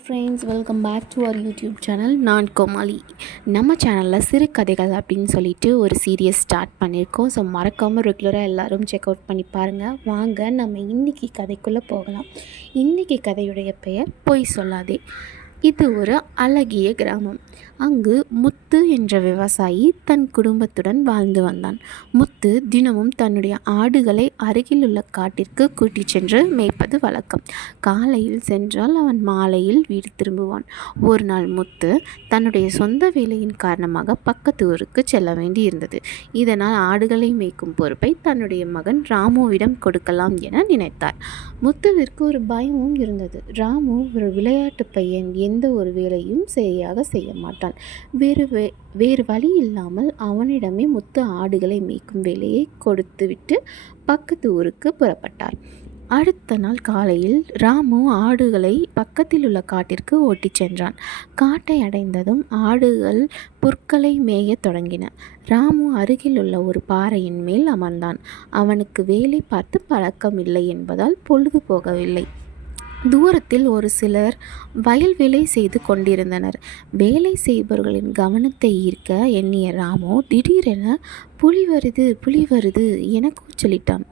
Friends, welcome back to our YouTube channel. நான் கோமாளி. நம்ம சேனலில் சிறு கதைகள் அப்படின்னு சொல்லிட்டு ஒரு சீரியஸ் ஸ்டார்ட் பண்ணியிருக்கோம். ஸோ மறக்காமல் ரெகுலராக எல்லோரும் செக் அவுட் பண்ணி பாருங்கள். வாங்க நம்ம இன்றைக்கி கதைக்குள்ளே போகலாம். இன்றைக்கி கதையுடைய பெயர் பொய் சொல்லாதே. இது ஒரு அழகிய கிராமம். அங்கு முத்து என்ற விவசாயி தன் குடும்பத்துடன் வாழ்ந்து வந்தான். முத்து தினமும் தன்னுடைய ஆடுகளை அருகிலுள்ள காட்டிற்கு கூட்டிச் சென்று மேய்ப்பது வழக்கம். காலையில் சென்றால் அவன் மாலையில் வீடு திரும்புவான். ஒரு நாள் முத்து தன்னுடைய சொந்த வேலையின் காரணமாக பக்கத்து ஊருக்கு செல்ல வேண்டியிருந்தது. இதனால் ஆடுகளை மேய்க்கும் பொறுப்பை தன்னுடைய மகன் ராமுவிடம் கொடுக்கலாம் என நினைத்தார். முத்துவிற்கு ஒரு பயமும் இருந்தது. ராமு ஒரு விளையாட்டு பையன், எந்த ஒரு வேலையும் சரியாக செய்ய மாட்டான். வேறு வழி இல்லாமல் அவனிடமே முத்து ஆடுகளை மேய்க்கும் வேலையை கொடுத்துவிட்டு பக்கத்து ஊருக்கு புறப்பட்டார். அடுத்த நாள் காலையில் ராமு ஆடுகளை பக்கத்தில் உள்ள காட்டிற்கு ஓட்டிச் சென்றான். காட்டை அடைந்ததும் ஆடுகள் புற்களை மேயத் தொடங்கின. ராமு அருகில் உள்ள ஒரு பாறையின் மேல் அமர்ந்தான். அவனுக்கு வேலை பார்த்து பழக்கம் இல்லை என்பதால் பொழுது போகவில்லை. தூரத்தில் ஒரு சிலர் வயல் வேலை செய்து கொண்டிருந்தனர். வேலை செய்பவர்களின் கவனத்தை ஈர்க்க எண்ணிய ராமு திடீரென புலி வருது, புலி வருது என கூச்சலிட்டான்.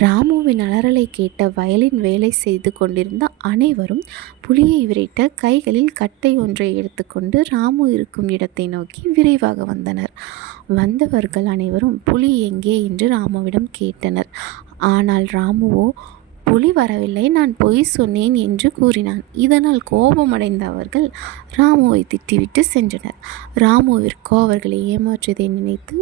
ராமுவின் அலறலை கேட்ட வயலின் வேலை செய்து கொண்டிருந்த அனைவரும் புலியை விரட்ட கைகளில் கட்டை ஒன்றை எடுத்துக்கொண்டு ராமு இருக்கும் இடத்தை நோக்கி விரைவாக வந்தனர். வந்தவர்கள் அனைவரும் புலி எங்கே என்று ராமுவிடம் கேட்டனர். ஆனால் ராமுவோ புலி வரவில்லை, நான் பொய் சொன்னேன் என்று கூறினான். இதனால் கோபமடைந்த அவர்கள் ராமுவை திட்டிவிட்டு சென்றனர். ராமுவிற்கோ அவர்களை ஏமாற்றியதை நினைத்து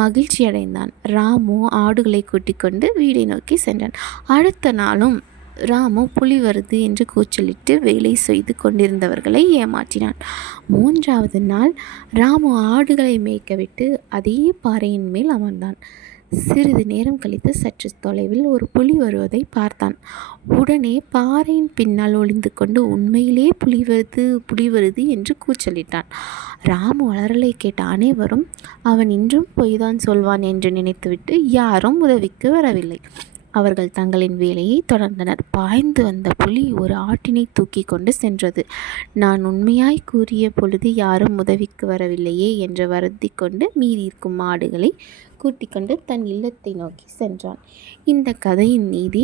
மகிழ்ச்சி அடைந்தான். ராமு ஆடுகளை கூட்டிக் கொண்டு வீடை நோக்கி சென்றான். அடுத்த நாளும் ராமு புலி வருது என்று கூச்சலிட்டு வேலை செய்து கொண்டிருந்தவர்களை ஏமாற்றினான். மூன்றாவது நாள் ராமு ஆடுகளை மேய்க்கவிட்டு அதே பாறையின் மேல் அமர்ந்தான். சிறிது நேரம் கழித்து சற்று தொலைவில் ஒரு புலி வருவதை பார்த்தான். உடனே பாறையின் பின்னால் ஒளிந்து கொண்டு உண்மையிலே புலி வருது என்று கூச்சலிட்டான். ராமு அலறலை கேட்ட அனைவரும் அவன் இன்றும் பொய்தான் சொல்வான் என்று நினைத்துவிட்டு யாரும் உதவிக்கு வரவில்லை. அவர்கள் தங்களின் வேலையை தொடர்ந்தனர். பாய்ந்து வந்த புலி ஒரு ஆட்டினை தூக்கி கொண்டு சென்றது. நான் உண்மையாய் கூறிய பொழுது யாரும் உதவிக்கு வரவில்லையே என்று வருந்தி கொண்டு மீதி இருக்கும் ஆடுகளை கூட்டிக் கொண்டு தன் இல்லத்தை நோக்கி சென்றான். இந்த கதையின் நீதி,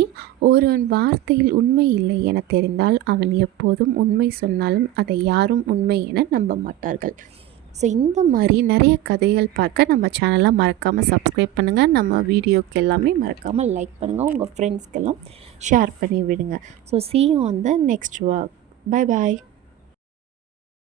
ஒருவன் வார்த்தையில் உண்மை இல்லை என தெரிந்தால் அவன் எப்போதும் உண்மை சொன்னாலும் அதை யாரும் உண்மை என நம்ப மாட்டார்கள். ஸோ இந்த மாதிரி நிறைய கதைகள் பார்க்க நம்ம சேனலை மறக்காமல் சப்ஸ்கிரைப் பண்ணுங்கள். நம்ம வீடியோக்கு எல்லாமே மறக்காமல் லைக் பண்ணுங்கள். உங்கள் ஃப்ரெண்ட்ஸ்க்கெல்லாம் ஷேர் பண்ணி விடுங்க. So see you on the next vlog. Bye bye.